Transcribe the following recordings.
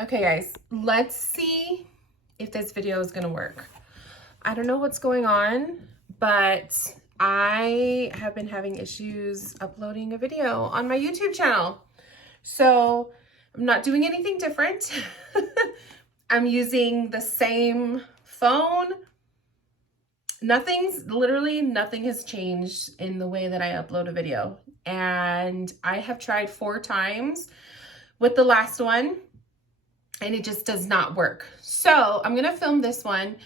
Okay, guys, let's see if this video is gonna work. I don't know what's going on, but I have been having issues uploading a video on my YouTube channel. So I'm not doing anything different. I'm using the same phone. Literally nothing has changed in the way that I upload a video. And I have tried 4 times with the last one, and it just does not work. So I'm gonna film this one,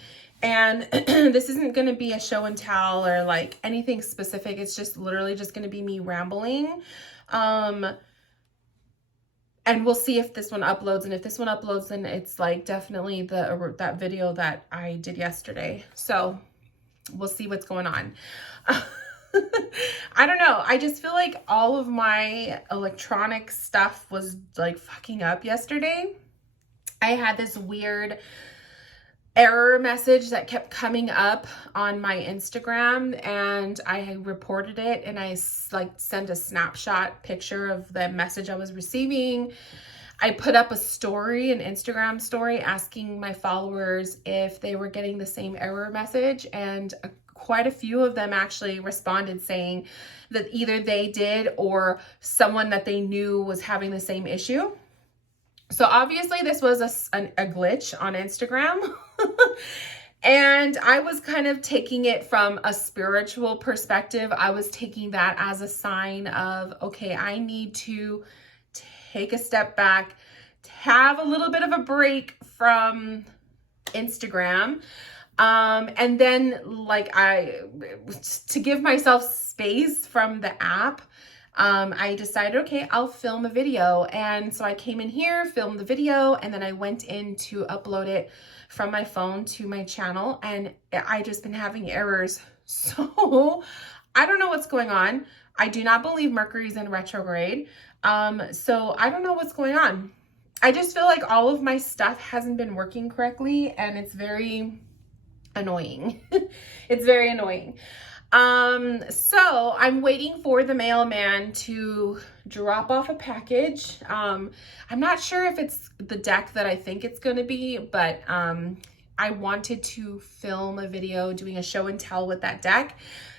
and this isn't gonna be a show and tell or like anything specific. It's just literally just gonna be me rambling. And we'll see if this one uploads, and if this one uploads, then it's like definitely that video that I did yesterday. So we'll see what's going on. I don't know. I just feel like all of my electronic stuff was like fucking up yesterday. I had this weird error message that kept coming up on my Instagram, and I reported it, and I like sent a snapshot picture of the message I was receiving. I put up a story, an Instagram story, asking my followers if they were getting the same error message, and quite a few of them actually responded saying that either they did or someone that they knew was having the same issue. So obviously this was a glitch on Instagram. And I was kind of taking it from a spiritual perspective. I was taking that as a sign of, okay, I need to take a step back, to have a little bit of a break from Instagram. And then like to give myself space from the app, I decided, okay, I'll film a video. And so I came in here, filmed the video, and then I went in to upload it from my phone to my channel, and I just been having errors. So I don't know what's going on. I do not believe Mercury's in retrograde. So I don't know what's going on. I just feel like all of my stuff hasn't been working correctly, and it's very annoying. It's very annoying. So I'm waiting for the mailman to drop off a package. I'm not sure if it's the deck that I think it's going to be, but, I wanted to film a video doing a show and tell with that deck.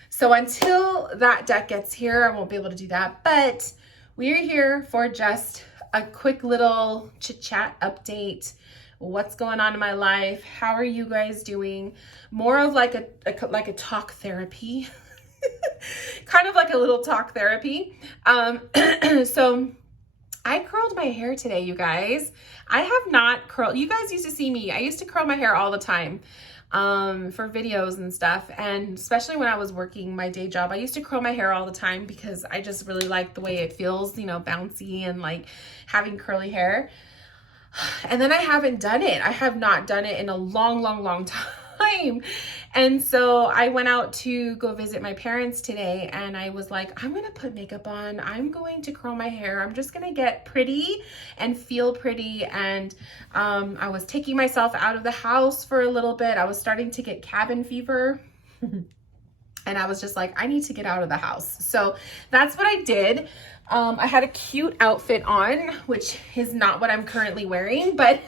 So until that deck gets here, I won't be able to do that, but we are here for just a quick little chit chat update. What's going on in my life? How are you guys doing? More of like a talk therapy, kind of like a little talk therapy. So I curled my hair today, you guys. I have not curled. You guys used to see me. I used to curl my hair all the time for videos and stuff. And especially when I was working my day job, I used to curl my hair all the time because I just really like the way it feels, you know, bouncy and like having curly hair. And then I haven't done it. I have not done it in a long time. And so I went out to go visit my parents today, and I was like, I'm going to put makeup on. I'm going to curl my hair. I'm just going to get pretty and feel pretty. And I was taking myself out of the house for a little bit. I was starting to get cabin fever. And I was just like, I need to get out of the house. So that's what I did. I had a cute outfit on, which is not what I'm currently wearing, but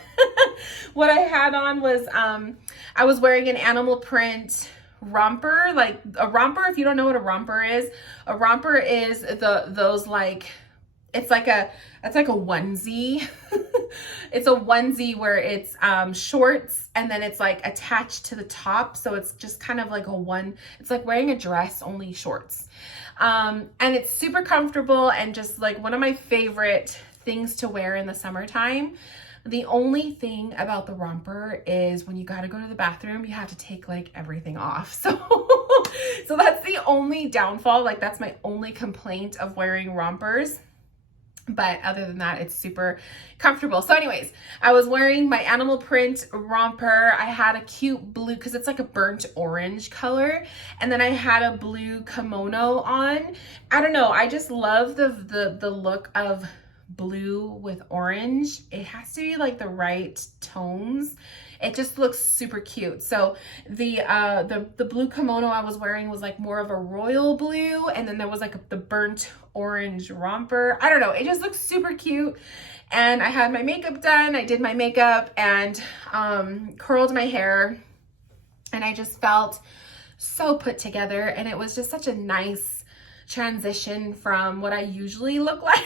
what I had on was, I was wearing an animal print romper. Like a romper, if you don't know what a romper is those like, it's like a onesie. It's a onesie where it's shorts, and then it's like attached to the top. So it's just kind of like it's like wearing a dress, only shorts. And it's super comfortable and just like one of my favorite things to wear in the summertime. The only thing about the romper is when you got to go to the bathroom, you have to take like everything off. So that's the only downfall. Like that's my only complaint of wearing rompers. But other than that, it's super comfortable. So anyways, I was wearing my animal print romper. I had a cute blue, because it's like a burnt orange color. And then I had a blue kimono on. I don't know. I just love the look of blue with orange. It has to be like the right tones. It just looks super cute. So the blue kimono I was wearing was like more of a royal blue, and then there was like the burnt orange romper. I don't know. It just looks super cute. And I had my makeup done. I did my makeup and curled my hair, and I just felt so put together, and it was just such a nice transition from what I usually look like.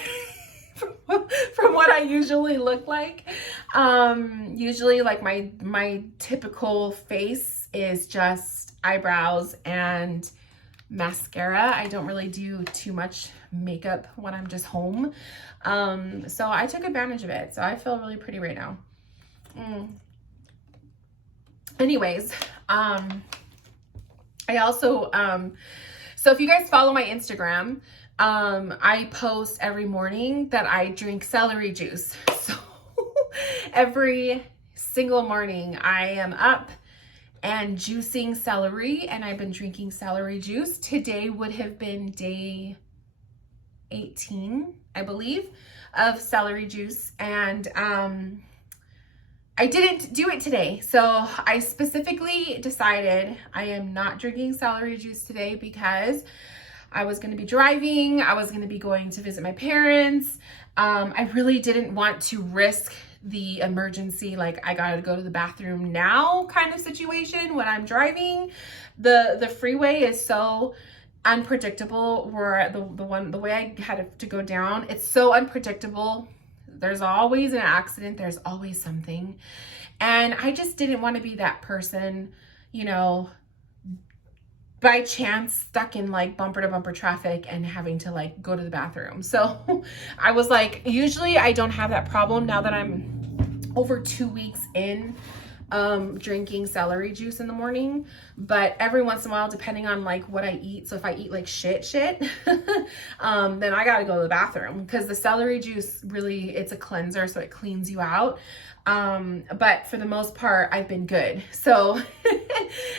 from what I usually look like. Usually like my typical face is just eyebrows and mascara. I don't really do too much makeup when I'm just home. So I took advantage of it. So I feel really pretty right now. Anyways, I also, so if you guys follow my Instagram, I post every morning that I drink celery juice. So every single morning I am up and juicing celery, and I've been drinking celery juice. Today would have been day 18, I believe, of celery juice. And I didn't do it today. So I specifically decided I am not drinking celery juice today because I was going to be driving. I was going to be going to visit my parents. I really didn't want to risk the emergency, like I got to go to the bathroom now kind of situation when I'm driving. The freeway is so unpredictable, where the way I had to go down, it's so unpredictable. There's always an accident. There's always something. And I just didn't want to be that person, you know, by chance stuck in like bumper to bumper traffic and having to like go to the bathroom. So I was like, usually I don't have that problem now that I'm over 2 weeks in drinking celery juice in the morning. But every once in a while, depending on like what I eat, so if I eat like shit then I gotta go to the bathroom, because the celery juice really, it's a cleanser, so it cleans you out. But for the most part, I've been good. So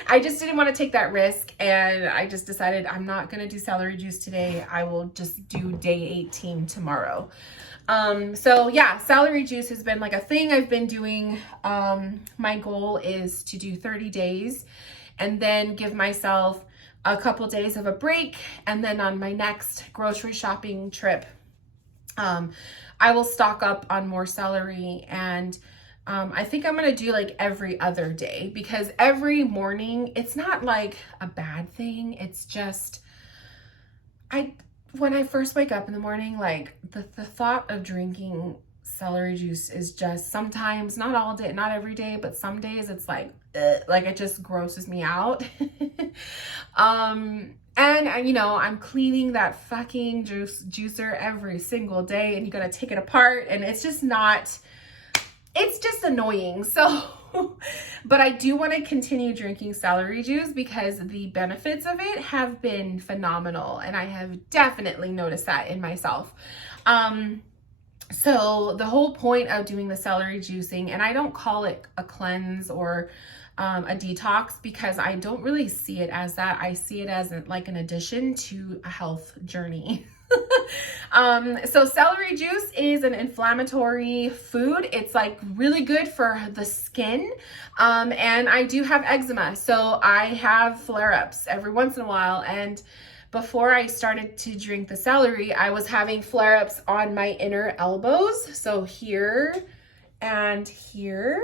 I just didn't want to take that risk, and I just decided I'm not gonna do celery juice today. I will just do day 18 tomorrow. So yeah, celery juice has been like a thing I've been doing. My goal is to do 30 days and then give myself a couple days of a break. And then on my next grocery shopping trip, I will stock up on more celery. And I think I'm going to do like every other day, because every morning, it's not like a bad thing. It's just, when I first wake up in the morning, like the thought of drinking celery juice is just sometimes, not all day, not every day, but some days it's like it just grosses me out. And you know, I'm cleaning that fucking juicer every single day, and you gotta take it apart, and it's just annoying. So, but I do want to continue drinking celery juice because the benefits of it have been phenomenal, and I have definitely noticed that in myself. So the whole point of doing the celery juicing, and I don't call it a cleanse or a detox, because I don't really see it as that. I see it as like an addition to a health journey. So celery juice is an inflammatory food. It's like really good for the skin. And I do have eczema, so I have flare-ups every once in a while. And before I started to drink the celery, I was having flare-ups on my inner elbows. So here and here.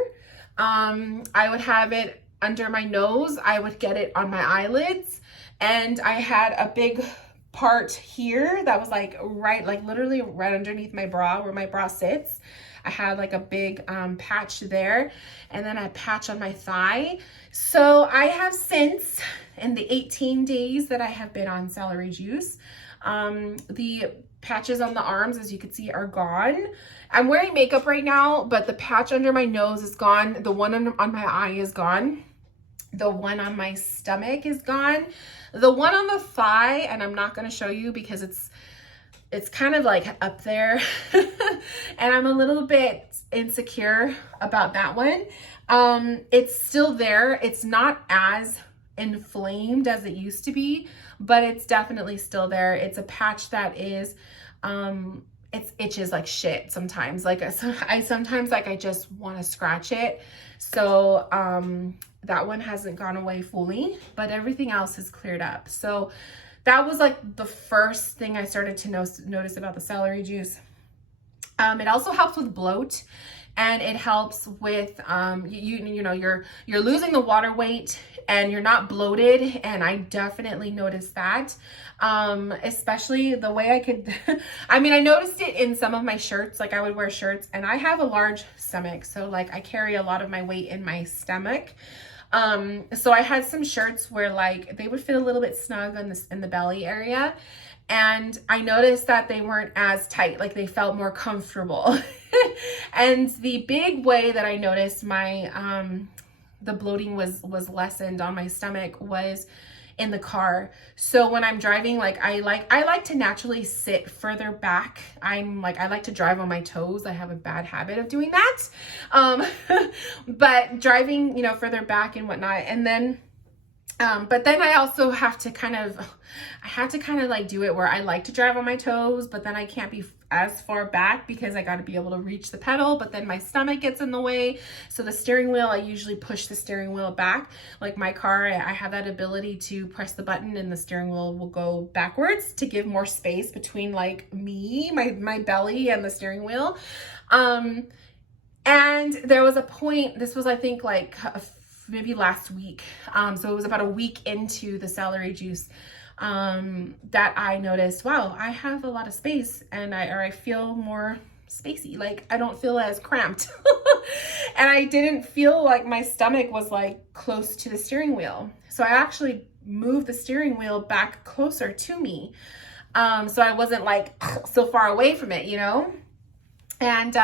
I would have it under my nose. I would get it on my eyelids. And I had a big part here that was like literally right underneath my bra, where my bra sits. I had like a big patch there, and then a patch on my thigh. So I have since, in the 18 days that I have been on celery juice, the patches on the arms, as you can see, are gone. I'm wearing makeup right now, but the patch under my nose is gone. The one on my eye is gone. The one on my stomach is gone. The one on the thigh, and I'm not going to show you because it's kind of like up there and I'm a little bit insecure about that one. It's still there. It's not as inflamed as it used to be, but it's definitely still there. It's a patch that is it itches like shit sometimes. Like I sometimes like I just want to scratch it. So that one hasn't gone away fully, but everything else has cleared up. So that was like the first thing I started to notice about the celery juice. It also helps with bloat, and it helps with you know, you're losing the water weight and you're not bloated, and I definitely noticed that. Especially the way I could I mean, I noticed it in some of my shirts. Like I would wear shirts, and I have a large stomach, so like I carry a lot of my weight in my stomach. So I had some shirts where like they would fit a little bit snug on in the belly area, and I noticed that they weren't as tight, like they felt more comfortable. And the big way that I noticed my the bloating was lessened on my stomach was in the car. So when I'm driving, like I like to naturally sit further back. I like to drive on my toes. I have a bad habit of doing that. But driving, you know, further back and whatnot. And then but then I also have to kind of like do it where I like to drive on my toes, but then I can't be as far back because I got to be able to reach the pedal, but then my stomach gets in the way. So the steering wheel, I usually push the steering wheel back. Like my car, I have that ability to press the button and the steering wheel will go backwards to give more space between like me, my belly and the steering wheel. And there was a point, this was I think like maybe last week. So it was about a week into the celery juice that I noticed, wow, I have a lot of space, and I feel more spacey. Like I don't feel as cramped. And I didn't feel like my stomach was like close to the steering wheel. So I actually moved the steering wheel back closer to me. So I wasn't like so far away from it, you know? And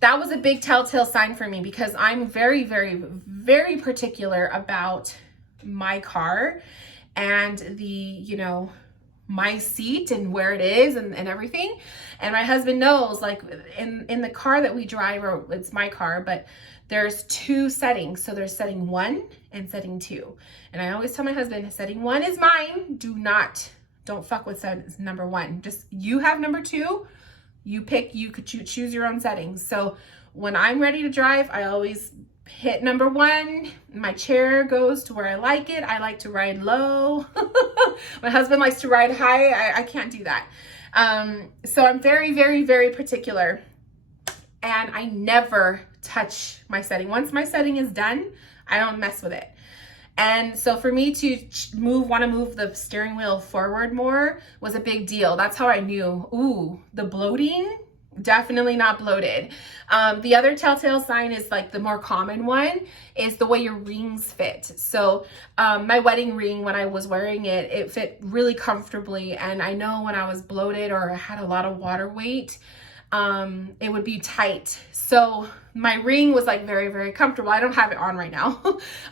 that was a big telltale sign for me, because I'm very, very, very particular about my car and the, you know, my seat and where it is and everything. And my husband knows, like in the car that we drive, or it's my car, but there's 2 settings. So there's setting 1 and setting 2. And I always tell my husband, setting 1 is mine. Don't fuck with number 1. Just, you have number 2. You pick, you could choose your own settings. So when I'm ready to drive, I always hit number 1. My chair goes to where I like it. I like to ride low. My husband likes to ride high. I can't do that. So I'm very, very, very particular, and I never touch my setting. Once my setting is done, I don't mess with it. And so for me to want to move the steering wheel forward more was a big deal. That's how I knew, ooh, the bloating, definitely not bloated. The other telltale sign is like the more common one is the way your rings fit. So my wedding ring, when I was wearing it, it fit really comfortably. And I know when I was bloated or had a lot of water weight, it would be tight. So my ring was like very, very comfortable. I don't have it on right now,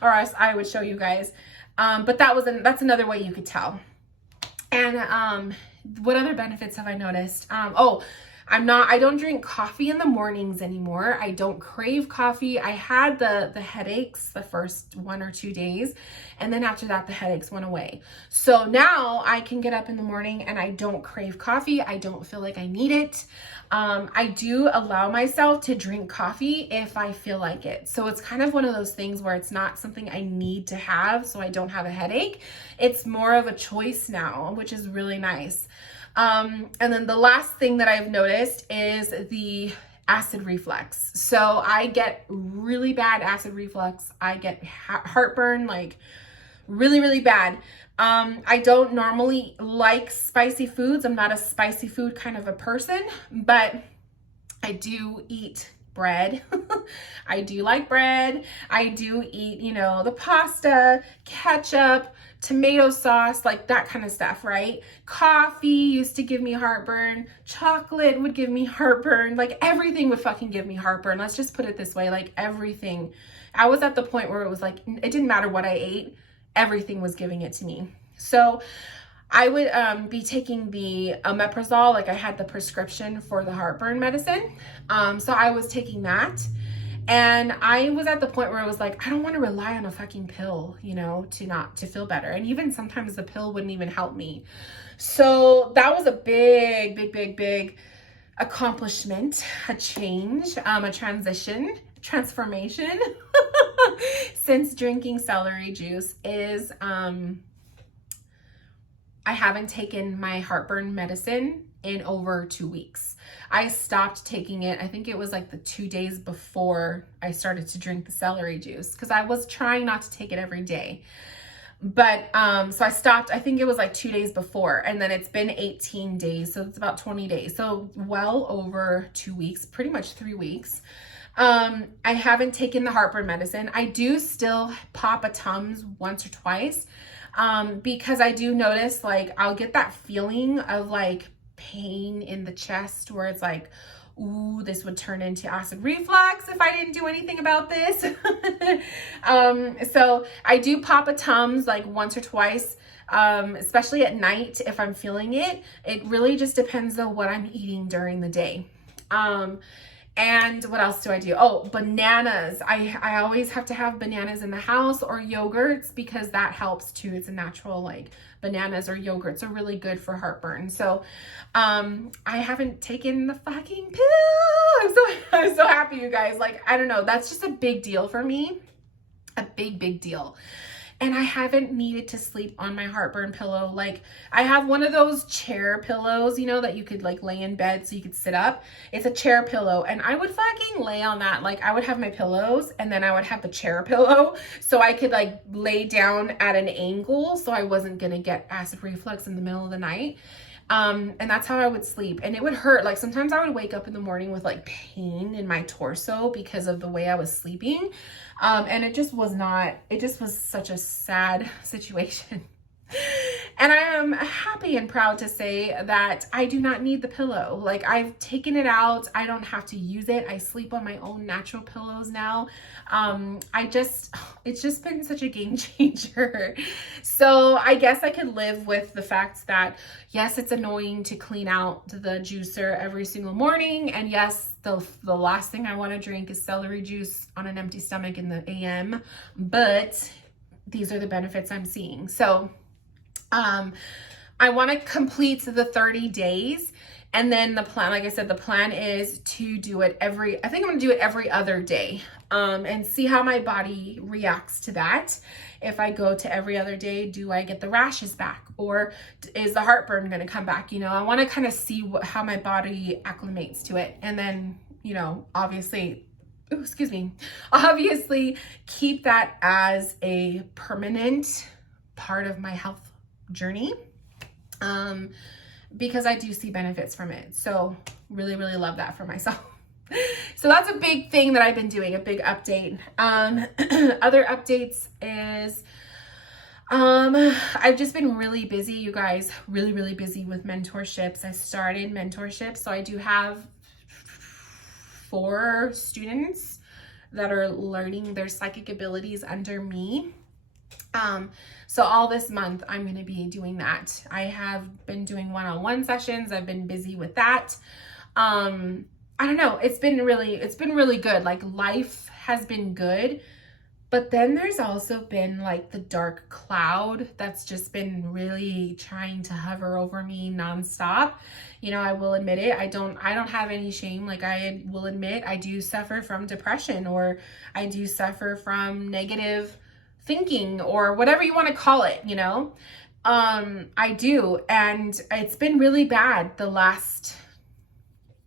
or else I would show you guys. But that's another way you could tell. And what other benefits have I noticed? I don't drink coffee in the mornings anymore. I don't crave coffee. I had the headaches the first 1 or 2 days, and then after that, the headaches went away. So now I can get up in the morning and I don't crave coffee. I don't feel like I need it. I do allow myself to drink coffee if I feel like it. So it's kind of one of those things where it's not something I need to have so I don't have a headache. It's more of a choice now, which is really nice. And then the last thing that I've noticed is the acid reflux. So I get really bad acid reflux. I get heartburn, like really, really bad. I don't normally like spicy foods. I'm not a spicy food kind of a person, but I do eat bread. I do like bread. I do eat, you know, the pasta, ketchup, tomato sauce, like that kind of stuff, right? Coffee used to give me heartburn. Chocolate would give me heartburn. Like everything would fucking give me heartburn. Let's just put it this way, like everything. I was at the point where it was like, it didn't matter what I ate. Everything was giving it to me. So I would be taking the omeprazole, like I had the prescription for the heartburn medicine. So I was taking that. And I was at the point where I was like, I don't want to rely on a fucking pill, you know, to feel better. And even sometimes the pill wouldn't even help me. So that was a big accomplishment, a change, a transformation since drinking celery juice is I haven't taken my heartburn medicine in over 2 weeks. I stopped taking it, I think it was like the 2 days before I started to drink the celery juice, because I was trying not to take it every day. But so I stopped, I think it was like 2 days before, and then it's been 18 days, so it's about 20 days. So well over 2 weeks, pretty much 3 weeks. I haven't taken the heartburn medicine. I do still pop a Tums once or twice, because I do notice, like, I'll get that feeling of like pain in the chest where it's like, ooh, this would turn into acid reflux if I didn't do anything about this. So I do pop a Tums like once or twice, especially at night if I'm feeling it. It really just depends on what I'm eating during the day. And what else do I do? Oh, bananas. I always have to have bananas in the house, or yogurts, because that helps too. It's a natural, like, bananas or yogurts are really good for heartburn. So I haven't taken the fucking pill. I'm so happy, you guys. Like, I don't know. That's just a big deal for me. A big deal. And I haven't needed to sleep on my heartburn pillow. Like, I have one of those chair pillows, you know, that you could like lay in bed so you could sit up. It's a chair pillow, and I would fucking lay on that. Like, I would have my pillows, and then I would have the chair pillow so I could like lay down at an angle so I wasn't gonna get acid reflux in the middle of the night. And that's how I would sleep. And it would hurt. Like, sometimes I would wake up in the morning with like pain in my torso because of the way I was sleeping. And it just was such a sad situation. And I am happy and proud to say that I do not need the pillow. Like, I've taken it out. I don't have to use it. I sleep on my own natural pillows now. It's just been such a game changer. So I guess I could live with the fact that, yes, it's annoying to clean out the juicer every single morning. And yes, the last thing I want to drink is celery juice on an empty stomach in the AM. But these are the benefits I'm seeing. So I want to complete the 30 days. And then the plan, like I said, the plan is to do it I think I'm going to do it every other day, and see how my body reacts to that. If I go to every other day, do I get the rashes back, or is the heartburn going to come back? You know, I want to kind of see how my body acclimates to it. And then, you know, obviously keep that as a permanent part of my health journey, because I do see benefits from it. So really love that for myself. So that's a big thing that I've been doing, a big update. Other updates is I've just been really busy, you guys, really busy with mentorships. I started mentorships, so I do have 4 students that are learning their psychic abilities under me. So all this month I'm going to be doing that. I have been doing one-on-one sessions. I've been busy with that. I don't know. It's been really good. Like, life has been good, but then there's also been like the dark cloud that's just been really trying to hover over me nonstop. You know, I will admit it. I don't have any shame. Like, I will admit I do suffer from depression, or I do suffer from negative thinking, or whatever you want to call it, you know. I do, and it's been really bad the last,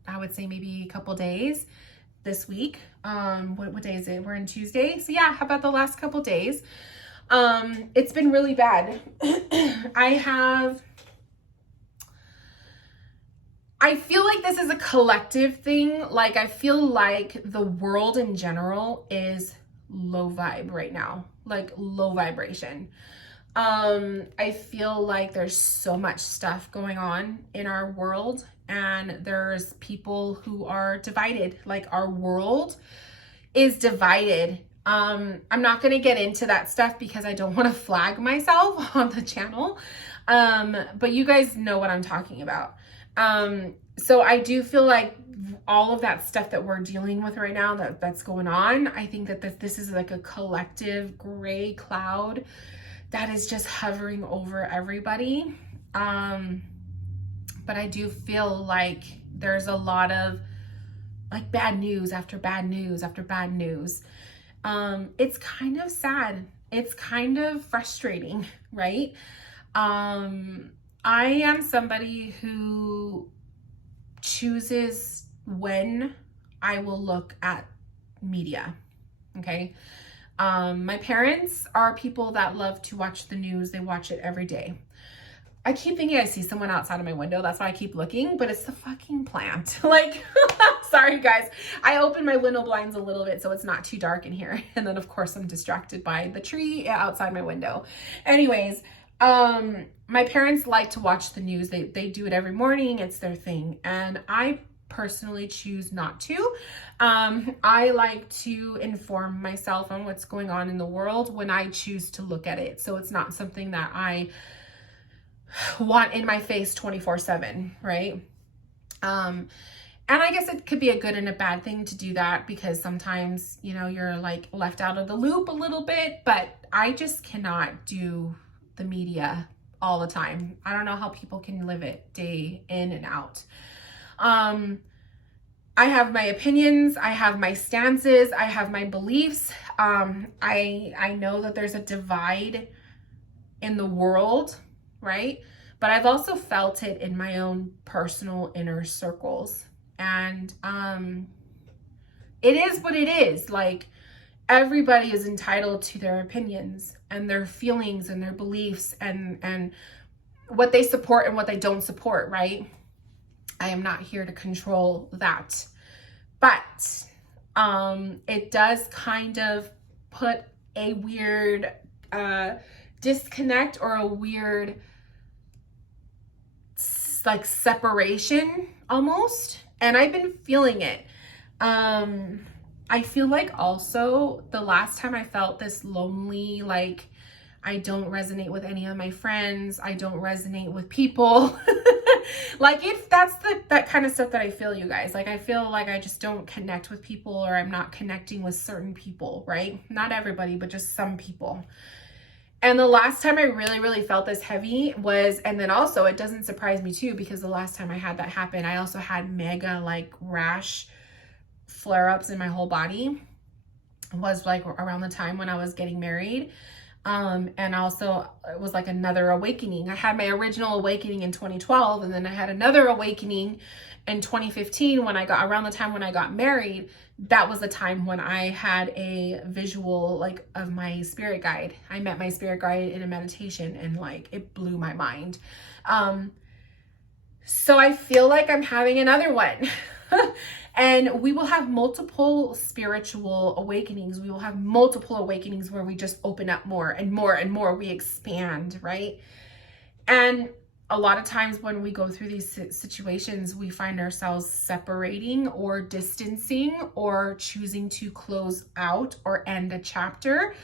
I would say, maybe a couple days this week. What day is it? We're in Tuesday. So yeah, how about the last couple days? It's been really bad. I feel like this is a collective thing. Like, I feel like the world in general is low vibe right now, like low vibration. I feel like there's so much stuff going on in our world, and there's people who are divided. Like, our world is divided. I'm not going to get into that stuff because I don't want to flag myself on the channel. But you guys know what I'm talking about. So I do feel like all of that stuff that we're dealing with right now, that's going on, I think that this is like a collective gray cloud that is just hovering over everybody. But I do feel like there's a lot of like bad news after bad news after bad news. It's kind of sad. It's kind of frustrating, right? I am somebody who chooses when I will look at media. Okay. My parents are people that love to watch the news. They watch it every day. I keep thinking I see someone outside of my window. That's why I keep looking, but it's the fucking plant. Like, sorry guys. I open my window blinds a little bit so it's not too dark in here. And then of course I'm distracted by the tree outside my window. Anyways, my parents like to watch the news. They do it every morning. It's their thing. And I personally choose not to. I like to inform myself on what's going on in the world when I choose to look at it. So it's not something that I want in my face 24/7, right? And I guess it could be a good and a bad thing to do that because sometimes, you know, you're like left out of the loop a little bit, but I just cannot do the media all the time. I don't know how people can live it day in and out. I have my opinions, I have my stances, I have my beliefs. I know that there's a divide in the world, right? But I've also felt it in my own personal inner circles. And it is what it is. Like, everybody is entitled to their opinions and their feelings and their beliefs and what they support and what they don't support, right? I am not here to control that. But it does kind of put a weird disconnect or a weird like separation almost. And I've been feeling it. I feel like also the last time I felt this lonely, like I don't resonate with any of my friends. I don't resonate with people. Like if that's that kind of stuff that I feel, you guys, like I feel like I just don't connect with people or I'm not connecting with certain people, right? Not everybody, but just some people. And the last time I really felt this heavy was, and then also it doesn't surprise me too, because the last time I had that happen, I also had mega like rash flare-ups in my whole body. It was like around the time when I was getting married. And also it was like another awakening. I had my original awakening in 2012, and then I had another awakening in 2015 when I got around the time when I got married. That was the time when I had a visual like of my spirit guide. I met my spirit guide in a meditation and like it blew my mind. So I feel like I'm having another one. And we will have multiple spiritual awakenings. We will have multiple awakenings where we just open up more and more and more. We expand, right? And a lot of times when we go through these situations, we find ourselves separating or distancing or choosing to close out or end a chapter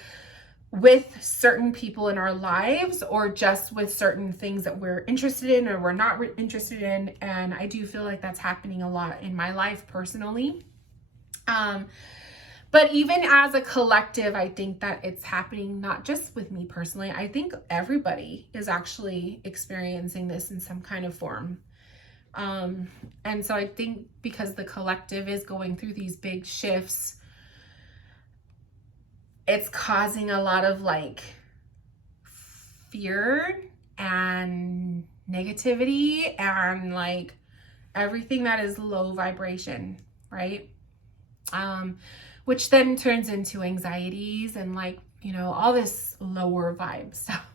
with certain people in our lives, or just with certain things that we're interested in or we're not interested in. And I do feel like that's happening a lot in my life personally. But even as a collective, I think that it's happening not just with me personally. I think everybody is actually experiencing this in some kind of form. And so I think because the collective is going through these big shifts, it's causing a lot of like fear and negativity and like everything that is low vibration, right? Which then turns into anxieties and like, you know, all this lower vibe stuff.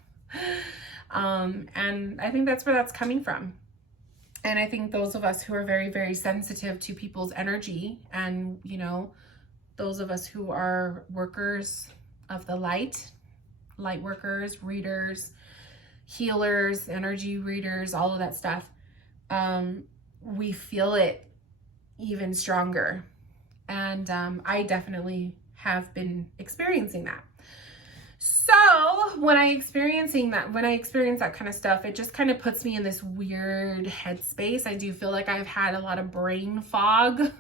And I think that's where that's coming from. And I think those of us who are very sensitive to people's energy, and, you know, those of us who are workers of the light workers, readers, healers, energy readers, all of that stuff, we feel it even stronger. And I definitely have been experiencing that. So when I experience that kind of stuff, it just kind of puts me in this weird headspace. I do feel like I've had a lot of brain fog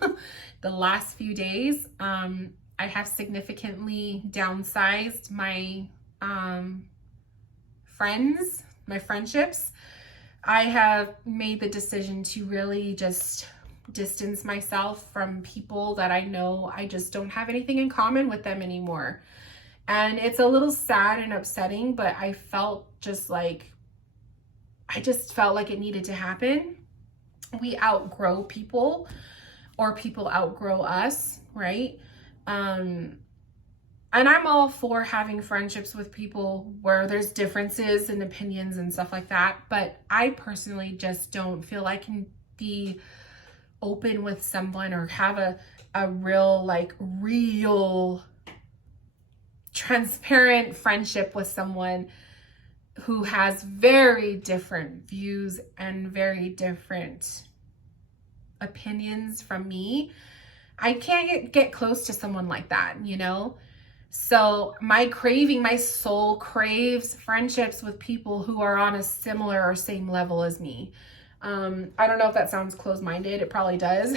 the last few days. I have significantly downsized my friendships. I have made the decision to really just distance myself from people that I know I just don't have anything in common with them anymore. And it's a little sad and upsetting, but I just felt like it needed to happen. We outgrow people, or people outgrow us, right? And I'm all for having friendships with people where there's differences in opinions and stuff like that. But I personally just don't feel I can be open with someone or have a real transparent friendship with someone who has very different views and very different opinions from me. I can't get close to someone like that, you know? So my soul craves friendships with people who are on a similar or same level as me. I don't know if that sounds closed-minded. It probably does.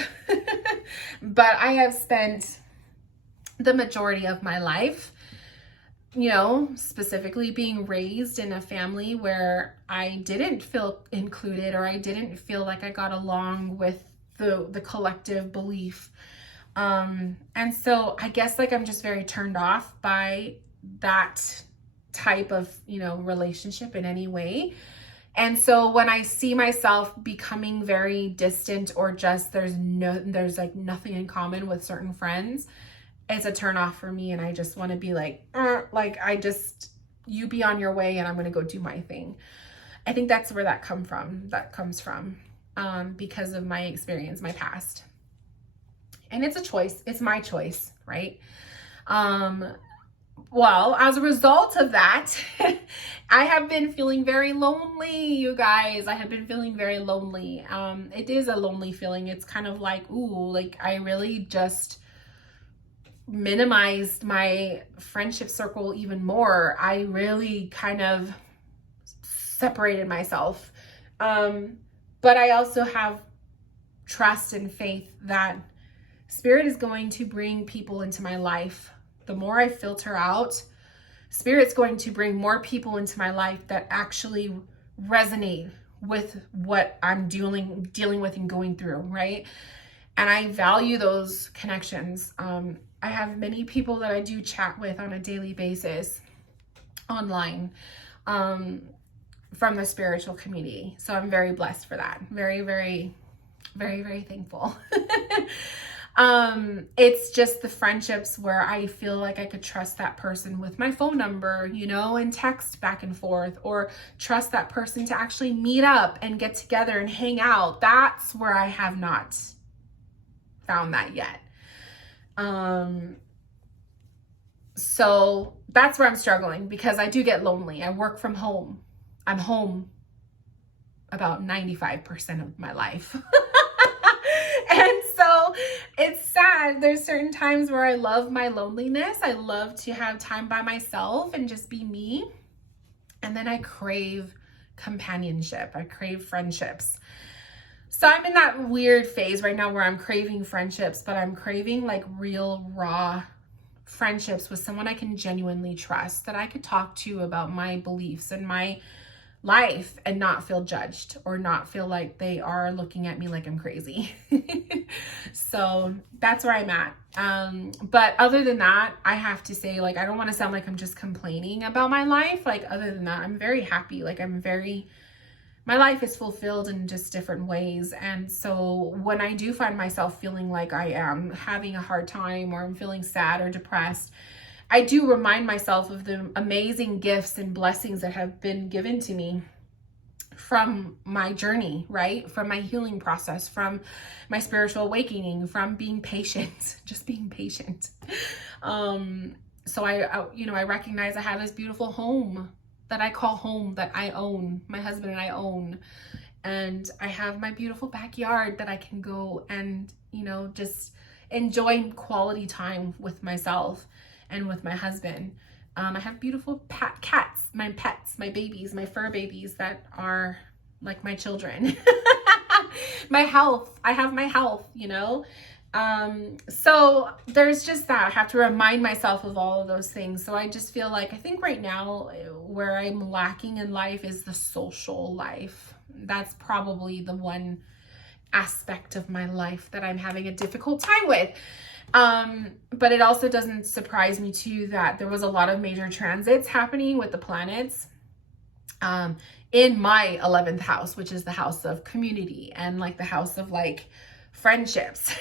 But I have spent the majority of my life, you know, specifically being raised in a family where I didn't feel included, or I didn't feel like I got along with the collective belief. And so I guess like I'm just very turned off by that type of, you know, relationship in any way. And so when I see myself becoming very distant, or just there's like nothing in common with certain friends, it's a turn off for me. And I just want to be like, you be on your way and I'm going to go do my thing. I think that's where that comes from, because of my experience, my past. And it's a choice. It's my choice, right? Well, as a result of that, I have been feeling very lonely, you guys. I have been feeling very lonely. It is a lonely feeling. It's kind of like, ooh, like I really just minimized my friendship circle even more. I really kind of separated myself. But I also have trust and faith that Spirit is going to bring people into my life. The more I filter out, Spirit's going to bring more people into my life that actually resonate with what I'm dealing with and going through, right? And I value those connections. I have many people that I do chat with on a daily basis online, from the spiritual community. So I'm very blessed for that. Very, very, very, very thankful. It's just the friendships where I feel like I could trust that person with my phone number, you know, and text back and forth, or trust that person to actually meet up and get together and hang out. That's where I have not found that yet. So that's where I'm struggling, because I do get lonely. I work from home. I'm home about 95% of my life. And so it's sad. There's certain times where I love my loneliness. I love to have time by myself and just be me. And then I crave companionship. I crave friendships. So I'm in that weird phase right now where I'm craving friendships, but I'm craving like real, raw friendships with someone I can genuinely trust, that I could talk to about my beliefs and my life and not feel judged, or not feel like they are looking at me like I'm crazy. So that's where I'm at. But other than that, I have to say, like, I don't want to sound like I'm just complaining about my life. Like, other than that, I'm very happy. Like, my life is fulfilled in just different ways. And so when I do find myself feeling like I am having a hard time, or I'm feeling sad or depressed, I do remind myself of the amazing gifts and blessings that have been given to me from my journey, right? From my healing process, from my spiritual awakening, from being patient, just being patient. So I recognize I have this beautiful home that I call home, that I own, my husband and I own. And I have my beautiful backyard that I can go and, just enjoy quality time with myself and with my husband. I have beautiful cats, my pets, my babies, my fur babies that are like my children. My health, I have my health, So there's just that. I have to remind myself of all of those things. So I just feel like, I think right now where I'm lacking in life is the social life. That's probably the one aspect of my life that I'm having a difficult time with. But it also doesn't surprise me too that there was a lot of major transits happening with the planets in my 11th house, which is the house of community and like the house of like friendships.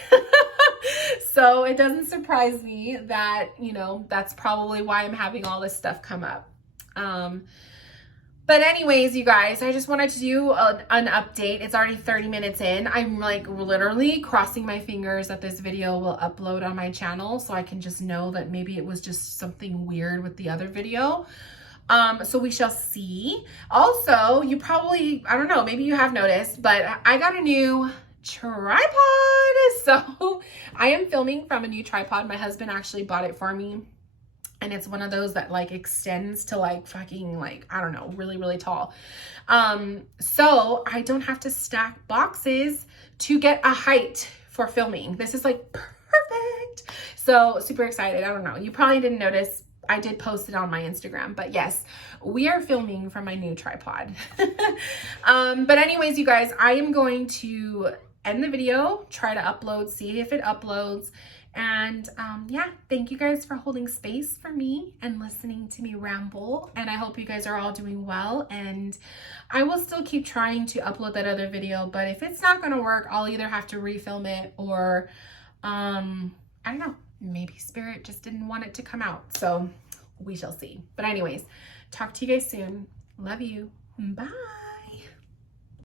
So it doesn't surprise me that, you know, that's probably why I'm having all this stuff come up. But anyways, you guys, I just wanted to do an update. It's already 30 minutes in. I'm like literally crossing my fingers that this video will upload on my channel so I can just know that maybe it was just something weird with the other video. So we shall see. Also, you probably, I don't know, maybe you have noticed, but I got a new tripod. So I am filming from a new tripod. My husband actually bought it for me. And it's one of those that like extends to like fucking like, I don't know, really, really tall. So I don't have to stack boxes to get a height for filming. This is like perfect. So super excited. I don't know. You probably didn't notice. I did post it on my Instagram, but yes, we are filming from my new tripod. But anyways, you guys, I am going to end the video, try to upload, see if it uploads. And yeah, thank you guys for holding space for me and listening to me ramble. And I hope you guys are all doing well. And I will still keep trying to upload that other video, but if it's not going to work, I'll either have to refilm it or I don't know, maybe Spirit just didn't want it to come out. So we shall see. But anyways, talk to you guys soon. Love you. Bye.